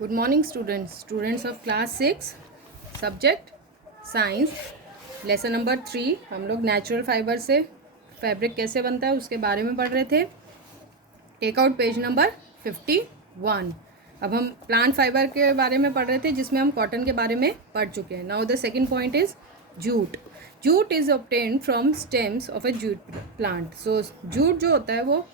Good morning students of class 6 subject science lesson number 3। हम लोग natural fibre से fabric कैसे बनता है उसके बारे में पढ़ रहे थे। Take out page number 51। अब हम प्लांट फाइबर के बारे में पढ़ रहे थे जिसमें हम कॉटन के बारे में पढ़ चुके हैं। Now the second point is jute. Jute is obtained from stems of A jute plant. So jute जो होता है वो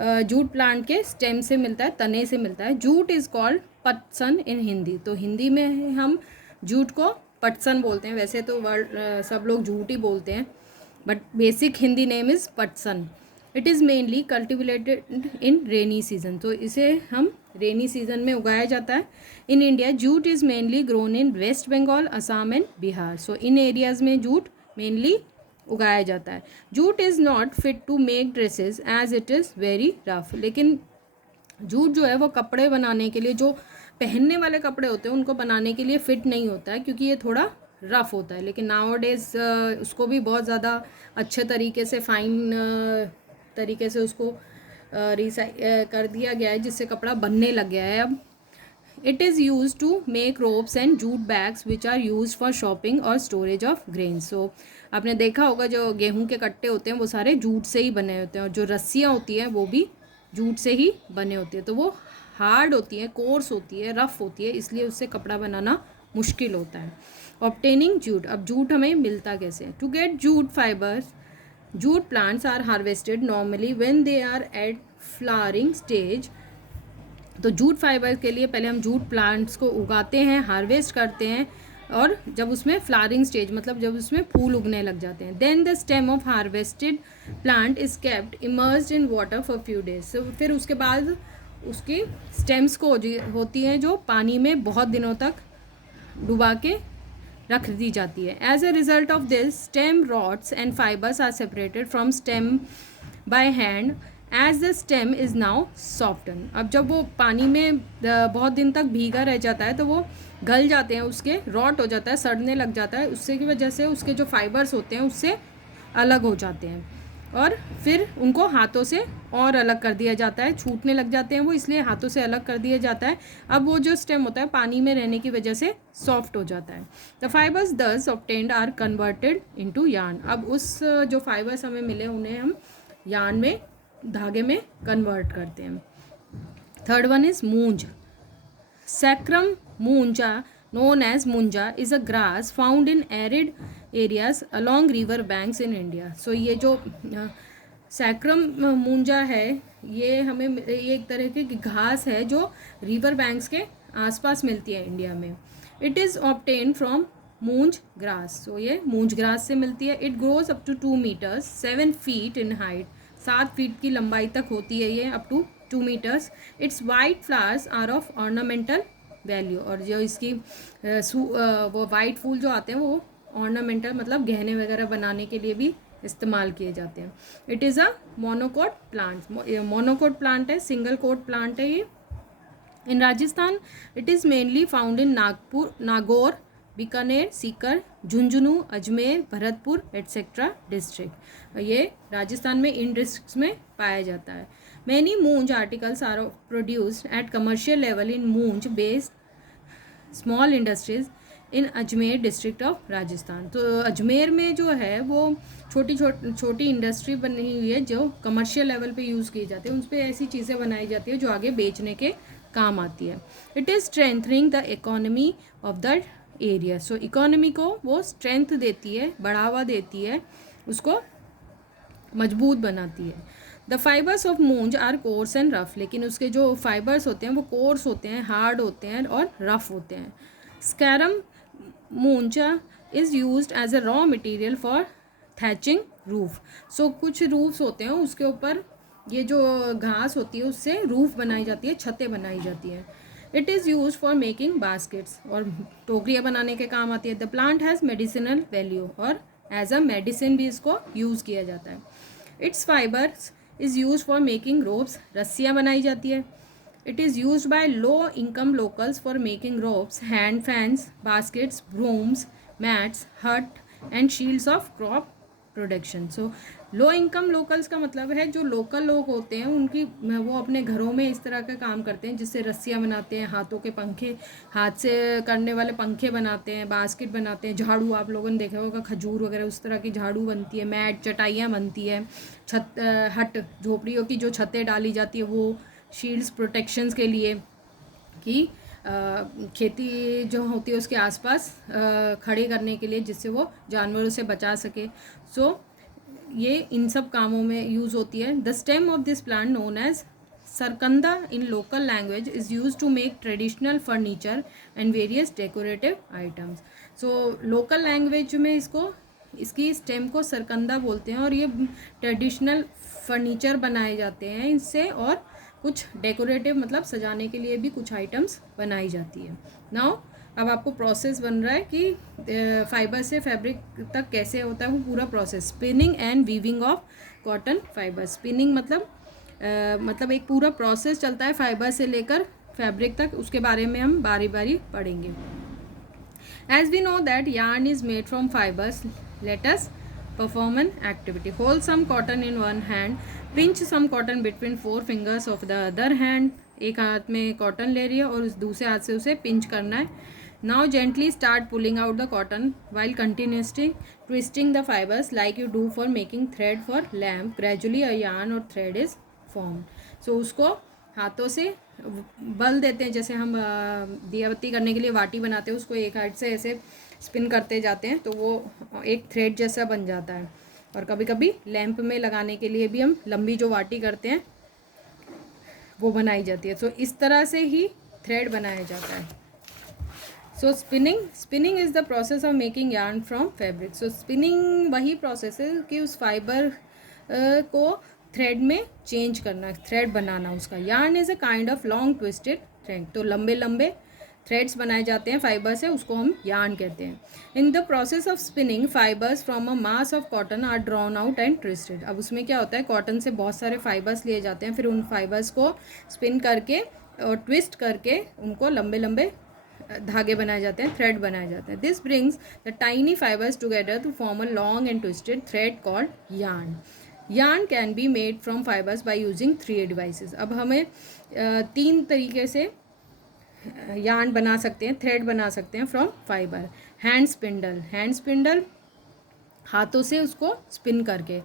जूट प्लांट के स्टेम से मिलता है, तने से मिलता है। जूट इज़ कॉल्ड पटसन इन हिंदी। तो हिंदी में हम जूट को पटसन बोलते हैं। वैसे तो वर्ड सब लोग जूट ही बोलते हैं, but basic Hindi name is patsan. It is mainly cultivated in rainy season. तो इसे हम रेनी सीजन में उगाया जाता है। In India jute is mainly grown in West Bengal, Assam and Bihar. So in areas में जूट मेनली उगाया जाता है। Jute is not fit to make dresses as it is very rough. लेकिन जूट जो है वो कपड़े बनाने के लिए, जो पहनने वाले कपड़े होते हैं उनको बनाने के लिए फ़िट नहीं होता है, क्योंकि ये थोड़ा रफ़ होता है। लेकिन नाउ डेज़ उसको भी बहुत ज़्यादा अच्छे तरीके से फाइन तरीके से उसको कर दिया गया है, जिससे कपड़ा बनने लग गया है अब। It is use to make ropes and jute bags which are use for shopping और स्टोरेज ऑफ ग्रेन। सो आपने देखा होगा जो गेहूं के कट्टे होते हैं वो सारे जूट से ही बने होते हैं, और जो रस्सियाँ होती हैं वो भी जूट से ही बने होते हैं। तो वो हार्ड होती है, कोर्स होती है, रफ़ होती है, इसलिए उससे कपड़ा बनाना मुश्किल होता है। Obtaining jute. अब जूट हमें मिलता कैसे है? To get jute fibres, jute plants are harvested normally when they are at flowering stage. तो जूट फाइबर के लिए पहले हम जूट प्लांट्स को उगाते हैं, हार्वेस्ट करते हैं, और जब उसमें फ्लावरिंग स्टेज मतलब जब उसमें फूल उगने लग जाते हैं, then the stem of harvested plant is kept immersed in water for few days. फिर उसके बाद उसकी स्टेम्स को होती हैं जो पानी में बहुत दिनों तक डुबा के रख दी जाती है। As a result of this stem rods and fibres are separated from stem by hand as the stem is now soften. अब जब वो पानी में बहुत दिन तक भीगा रह जाता है तो वो गल जाते हैं, उसके रॉट हो जाता है, सड़ने लग जाता है। उससे की वजह से उसके जो फाइबर्स होते हैं उससे अलग हो जाते हैं, और फिर उनको हाथों से और अलग कर दिया जाता है। छूटने लग जाते हैं वो, इसलिए हाथों से अलग कर दिया जाता है। अब वो जो स्टेम होता है पानी में रहने की वजह से सॉफ्ट हो जाता है। The fibres thus obtained are converted into yarn. अब उस जो फाइबर्स हमें मिले उन्हें हम यार्न में, धागे में कन्वर्ट करते हैं। Third one is munj. Saccharum munja known as munja is a grass found in arid areas along river banks in India. So ये जो सैक्रम मूंजा है ये हमें ये एक तरह की घास है जो रिवर बैंक्स के आसपास मिलती है इंडिया में। It is obtain from munj grass. So ये मूंज ग्रास से मिलती है। It grows up to 2 metres 7 feet in height. 7 feet की लंबाई तक होती है ये, up to 2 metres. Its white flowers are of ornamental value. और जो इसकी वो वाइट फूल जो आते हैं वो ऑर्नामेंटल मतलब गहने वगैरह बनाने के लिए भी इस्तेमाल किए जाते हैं। It is a monocot plant. Monocot plant है, सिंगल कोट प्लांट है ये। In Rajasthan it is mainly found in Nagpur, Nagaur, Bikaner, Sikar, Jhunjhunu, Ajmer, Bharatpur etcetera district. ये राजस्थान में इन डिस्ट्रिक्ट्स में पाया जाता है। Many munj articles are produced at commercial level in munj based small industries in Ajmer district of Rajasthan. तो अजमेर में जो है वो छोटी इंडस्ट्री बनी हुई है जो कमर्शियल लेवल पे यूज़ की जाती है। उन पर ऐसी चीज़ें बनाई जाती है जो आगे बेचने के काम आती है। It is strengthening the economy of the area. So economy को वो स्ट्रेंथ देती है, बढ़ावा देती है, उसको मजबूत बनाती है। द फाइबर्स ऑफ मूंज आर कोर्स एंड रफ। लेकिन उसके जो फाइबर्स होते हैं वो कोर्स होते हैं, हार्ड होते हैं और रफ होते हैं। स्कैरम मूंजा is used as a raw material for thatching roof. सो कुछ रूफ्स होते हैं उसके ऊपर ये जो घास होती है उससे रूफ बनाई जाती है, छतें बनाई जाती हैं। It is use for making baskets, और टोकरियाँ बनाने के काम आती है। The plant has medicinal value, और एज अ मेडिसिन भी इसको यूज़ किया जाता है। Its fibres is use for making ropes. रस्सियाँ बनाई जाती है। It is use by low income locals for making ropes, hand fans, baskets, brooms, mats, hut and shields of crop production. So low income locals का मतलब है जो local लोग होते हैं उनकी, वो अपने घरों में इस तरह का काम करते हैं, जिससे रस्सियाँ बनाते हैं, हाथों के पंखे, हाथ से करने वाले पंखे बनाते हैं, बास्केट बनाते हैं, झाड़ू आप लोगों ने देखा होगा, खजूर वगैरह उस तरह की झाड़ू बनती है, मैट चटाइयाँ बनती है, छत हट झोपड़ियों की जो छतें डाली जाती है वो शील्ड्स प्रोटेक्शंस के लिए, कि खेती जो होती है उसके आसपास खड़े करने के लिए, जिससे वो जानवरों से बचा सके। सो ये इन सब कामों में यूज़ होती है। The stem of this plant known as sarkanda in local language is use to make traditional furniture and various decorative items. So local language में इसकी स्टेम को सरकंदा बोलते हैं, और ये ट्रेडिशनल फर्नीचर बनाए जाते हैं इससे, और कुछ डेकोरेटिव मतलब सजाने के लिए भी कुछ आइटम्स बनाई जाती है। नाउ अब आपको प्रोसेस बन रहा है कि फाइबर से फैब्रिक तक कैसे होता है वो पूरा process. Spinning and weaving of cotton fibre. Spinning मतलब एक पूरा प्रोसेस चलता है फाइबर से लेकर फैब्रिक तक, उसके बारे में हम बारी बारी पढ़ेंगे। As we know that yarn is made from fibers, let us perform an activity. Hold some cotton in one hand, pinch some cotton between four fingers of the other hand. एक हाथ में कॉटन ले रही है और उस दूसरे हाथ से उसे पिंच करना है। Now gently start pulling out the cotton while continuously twisting the fibers like you do for making thread for lamp. Gradually a yarn or thread is formed. So उसको हाथों से बल देते हैं, जैसे हम दिया बत्ती करने के लिए वाटी बनाते हैं, उसको एक हाथ से ऐसे स्पिन करते जाते हैं तो वो एक थ्रेड जैसा बन जाता है। और कभी कभी लैंप में लगाने के लिए भी हम लंबी जो वाटी करते हैं वो बनाई जाती है। सो इस तरह से ही थ्रेड बनाया जाता है। So spinning is the process of making yarn from fabric. So spinning वही प्रोसेस है कि उस फाइबर को थ्रेड में चेंज करना, थ्रेड बनाना उसका। Yarn is a kind of long twisted thread. तो लंबे लंबे थ्रेड्स बनाए जाते हैं फाइबर से, उसको हम यार्न कहते हैं। In the process of spinning fibres from a mass of cotton are drawn out and twisted. अब उसमें क्या होता है, कॉटन से बहुत सारे फाइबर्स लिए जाते हैं, फिर उन फाइबर्स को स्पिन करके और ट्विस्ट करके उनको लंबे लंबे धागे बनाए जाते हैं, थ्रेड बनाए जाते हैं। This brings the tiny fibres together to form a long and twisted thread called yarn. Yarn can be made from fibres by using 3 devices. अब हमें 3 तरीके से यार्न बना सकते हैं, थ्रेड बना सकते हैं फ्रॉम फाइबर। हैंड स्पिंडल हाथों से उसको स्पिन करके।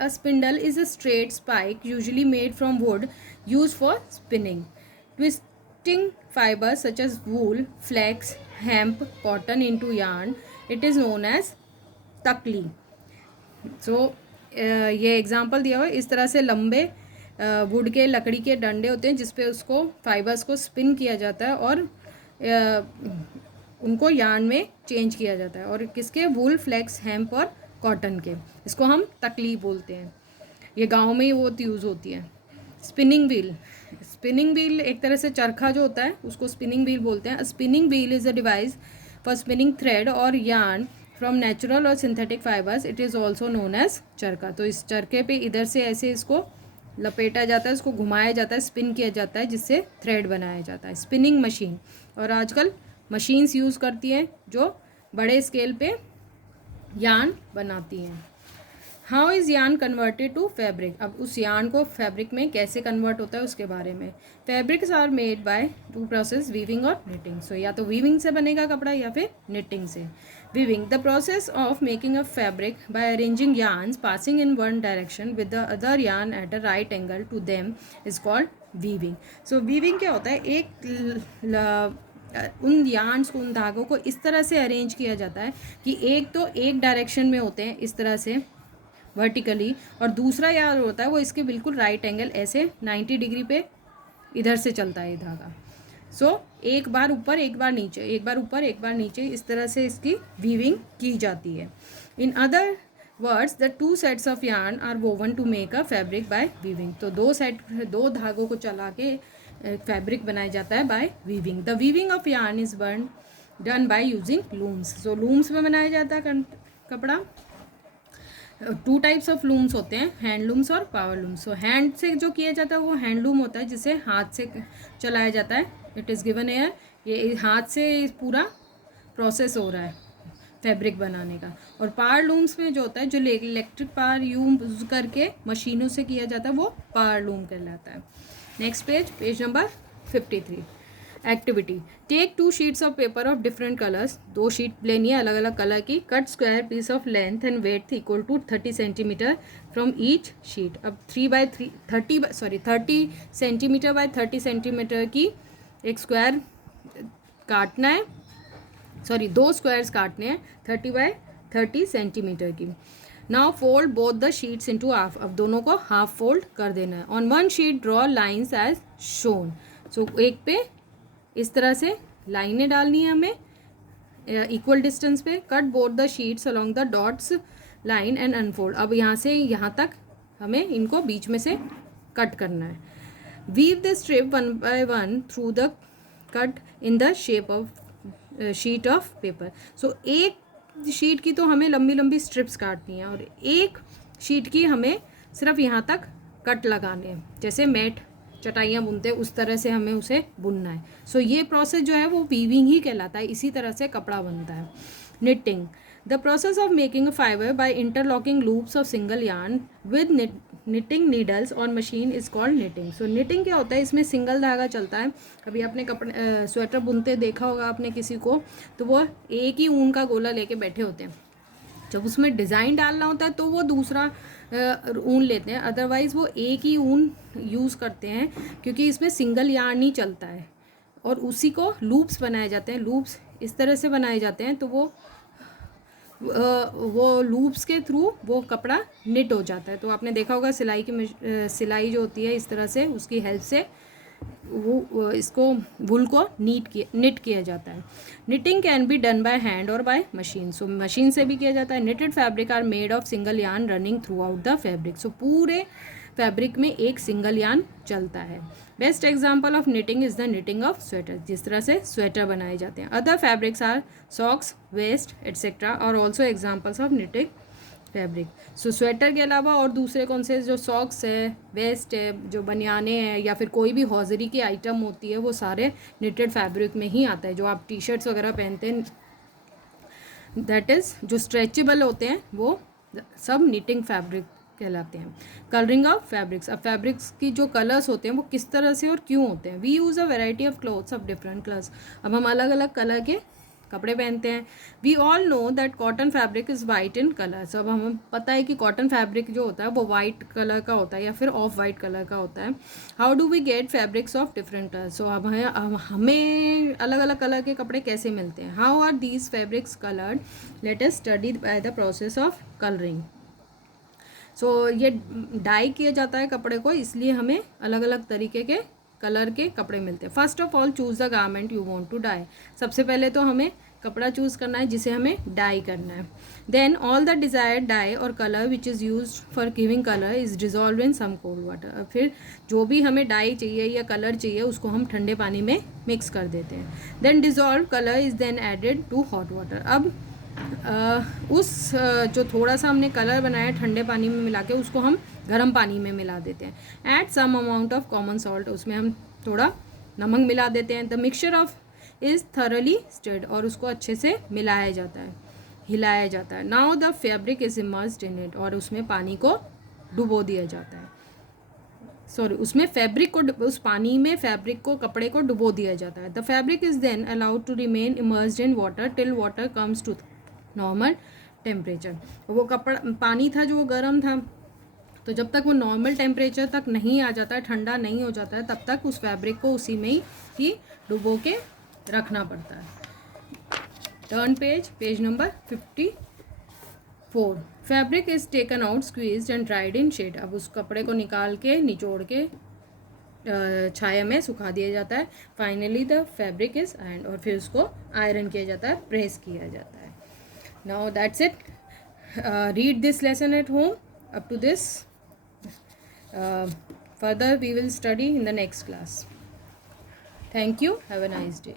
A spindle is a straight spike usually made from wood use for spinning. Twisting fibers such as wool, flax, hemp, cotton into yarn, it is known as तकली। सो ये example दिया हुआ है। इस तरह से लंबे वुड के लकड़ी के डंडे होते हैं जिसपे उसको फाइबर्स को स्पिन किया जाता है और उनको यार्न में चेंज किया जाता है। और किसके, वूल, फ्लेक्स, हेम्प और कॉटन के। इसको हम तकली बोलते हैं। ये गाँव में ही वो यूज़ होती है। स्पिनिंग व्हील एक तरह से चरखा जो होता है उसको स्पिनिंग व्हील बोलते हैं। Spinning wheel is a device for spinning thread और यार्न फ्रॉम नेचुरल और synthetic fibres. It is also known as charkha. तो इस चरखे पे इधर से ऐसे इसको लपेटा जाता है, इसको घुमाया जाता है, स्पिन किया जाता है, जिससे थ्रेड बनाया जाता है। स्पिनिंग मशीन, और आजकल मशीन्स यूज़ करती हैं जो बड़े स्केल पे यार्न बनाती हैं। How is yarn converted to fabric. अब उस यार्न को फैब्रिक में कैसे कन्वर्ट होता है उसके बारे में। Fabrics are made by 2 process, weaving और निटिंग। सो या तो वीविंग से बनेगा कपड़ा या फिर निटिंग से। Weaving, the process of making a fabric by arranging yarns passing in one direction with the other yarn at a right angle to them is called weaving. So weaving क्या होता है, उन यार्न्स को, उन धागों को इस तरह से अरेंज किया जाता है कि एक तो एक डायरेक्शन में होते हैं इस तरह से वर्टिकली, और दूसरा यार होता है वो इसके बिल्कुल राइट एंगल ऐसे 90 डिग्री पे इधर से चलता है ये धागा। सो एक बार ऊपर एक बार नीचे, एक बार ऊपर एक बार नीचे, इस तरह से इसकी वीविंग की जाती है। In other words the 2 sets of yarn are woven to make a fabric by weaving. तो 2 धागों को चला के फैब्रिक बनाया जाता है by weaving. The weaving of yarn is done by using looms. So looms में बनाया जाता है कपड़ा। 2 टाइप्स ऑफ लूम्स होते हैं, हैंडलूम्स और पावर लूम्स। सो हैंड से जो किया जाता है वो हैंडलूम होता है जिसे हाथ से चलाया जाता है। इट इज़ गिवन एयर, ये हाथ से पूरा प्रोसेस हो रहा है। फैब्रिक बनाने का। और पावर लूम्स में जो होता है, जो इलेक्ट्रिक पावर यूज करके मशीनों से किया जाता है, वो पावर लूम कहलाता है। Next page, page number 53। Activity, take 2 sheets of paper of different colours, 2 sheet लेनी है अलग अलग कलर की। Cut square piece of length and width equal to 30 centimetre from each sheet. अब 30 सेंटीमीटर बाय 30 सेंटीमीटर की एक स्क्वायर काटना है, 2 स्क्वायर्स काटने हैं 30 बाय 30 सेंटीमीटर की। Now fold both the sheets into half, अब दोनों को हाफ फोल्ड कर देना है। On one sheet draw lines as shown, so एक पे इस तरह से लाइनें डालनी है हमें इक्वल डिस्टेंस पे। Cut both the sheets along the dots line and unfold, अब यहाँ से यहाँ तक हमें इनको बीच में से कट करना है। Weave the strip 1 by 1 through the cut in the shape of sheet of paper. So एक शीट की तो हमें लंबी लंबी स्ट्रिप्स काटनी है और एक शीट की हमें सिर्फ यहाँ तक कट लगाने हैं, जैसे मैट चटाइयाँ बुनते हैं उस तरह से हमें उसे बुनना है। सो ये प्रोसेस जो है वो वीविंग ही कहलाता है, इसी तरह से कपड़ा बनता है। Knitting, the process of making a fibre by interlocking loops of single yarn with knitting needles on machine is called knitting. So knitting क्या होता है, इसमें सिंगल धागा चलता है। कभी आपने कपड़े स्वेटर बुनते देखा होगा आपने किसी को, तो वो एक ही ऊन का गोला लेके बैठे होते हैं। जब उसमें डिज़ाइन डालना होता है तो वो दूसरा ऊन लेते हैं, अदरवाइज़ वो एक ही ऊन यूज़ करते हैं, क्योंकि इसमें सिंगल यार्न ही चलता है और उसी को लूप्स बनाए जाते हैं। लूप्स इस तरह से बनाए जाते हैं तो वो लूप्स के थ्रू वो कपड़ा निट हो जाता है। तो आपने देखा होगा सिलाई जो होती है इस तरह से, उसकी हेल्प से वो इसको वूल को निट किया जाता है। Knitting can be done by hand और बाय मशीन, सो मशीन से भी किया जाता है। Knitted fabric are made of single yarn running throughout the fabric, so पूरे फैब्रिक में एक सिंगल यार्न चलता है। Best example of knitting is the knitting of sweater, जिस तरह से स्वेटर बनाए जाते हैं। Other fabrics are socks, vest etcetera और also examples of knitting fabric. So sweater के अलावा और दूसरे कौन से, जो सॉक्स है, वेस्ट है, जो बनियाने हैं, या फिर कोई भी हौजरी की आइटम होती है, वो सारे निटेड फैब्रिक में ही आता है। जो आप टी शर्ट्स वगैरह पहनते हैं, दैट इज़ जो स्ट्रेचेबल होते हैं, वो सब निटिंग फैब्रिक कहलाते हैं। कलरिंग ऑफ फैब्रिक्स, अब फैब्रिक्स की जो कलर्स होते हैं वो किस तरह से और क्यों होते हैं। We use a variety of clothes of different colours, अब हम अलग अलग कलर के कपड़े पहनते हैं। We all know that cotton fabric is white in colour, सब हमें पता है कि कॉटन फैब्रिक जो होता है वो वाइट कलर का होता है या फिर ऑफ वाइट कलर का होता है। How do we get fabrics of different colour, so अब हमें अलग अलग कलर के कपड़े कैसे मिलते हैं। How are these fabrics coloured, let us study by the process of colouring. So ये डाई किया जाता है कपड़े को, इसलिए हमें अलग अलग तरीके के कलर के कपड़े मिलते हैं। First of all choose the garment you want to dye, सबसे पहले तो हमें कपड़ा चूज़ करना है जिसे हमें डाई करना है। Then all the desired dye और colour which is use for giving colour is dissolve in some cold water, फिर जो भी हमें डाई चाहिए या कलर चाहिए उसको हम ठंडे पानी में मिक्स कर देते हैं। Then dissolve colour is then added to hot water, अब जो थोड़ा सा हमने कलर बनाया ठंडे पानी में मिला के उसको हम गर्म पानी में मिला देते हैं। Add some amount of common salt, उसमें हम थोड़ा नमक मिला देते हैं। The mixture of is thoroughly stirred, और उसको अच्छे से मिलाया जाता है, हिलाया जाता है। Now the fabric is immersed in it, और उसमें पानी को डुबो दिया जाता है, उसमें फैब्रिक को, उस पानी में फैब्रिक को, कपड़े को डुबो दिया जाता है। The fabric is then allowed to remain immersed in water till water comes to normal temperature. वो कपड़ा पानी था जो गर्म था, तो जब तक वो नॉर्मल टेम्परेचर तक नहीं आ जाता है, ठंडा नहीं हो जाता है, तब तक उस फैब्रिक को उसी में ही डुबो के रखना पड़ता है। Turn page, page number 54। Fabric is taken out, squeezed and dried in shade, अब उस कपड़े को निकाल के निचोड़ के छाया में सुखा दिया जाता है। Finally the fabric is iron, और फिर उसको आयरन किया जाता है, प्रेस किया जाता है। Now that's it, read this lesson at home up to this. Further we will study in the next class. Thank you. Have a nice day.